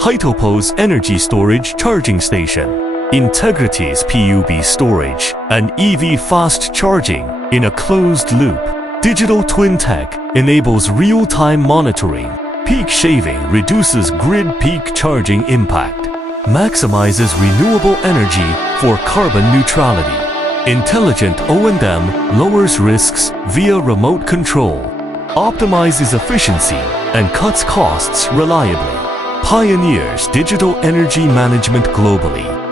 Hytopo's energy storage charging station, Integrity's PUB storage, and EV fast charging in a closed loop. Digital twin tech enables real-time monitoring. Peak shaving reduces grid peak charging impact. Maximizes renewable energy for carbon neutrality. Intelligent O&M lowers risks via remote control, optimizes efficiency, and cuts costs reliably. Pioneers digital energy management globally.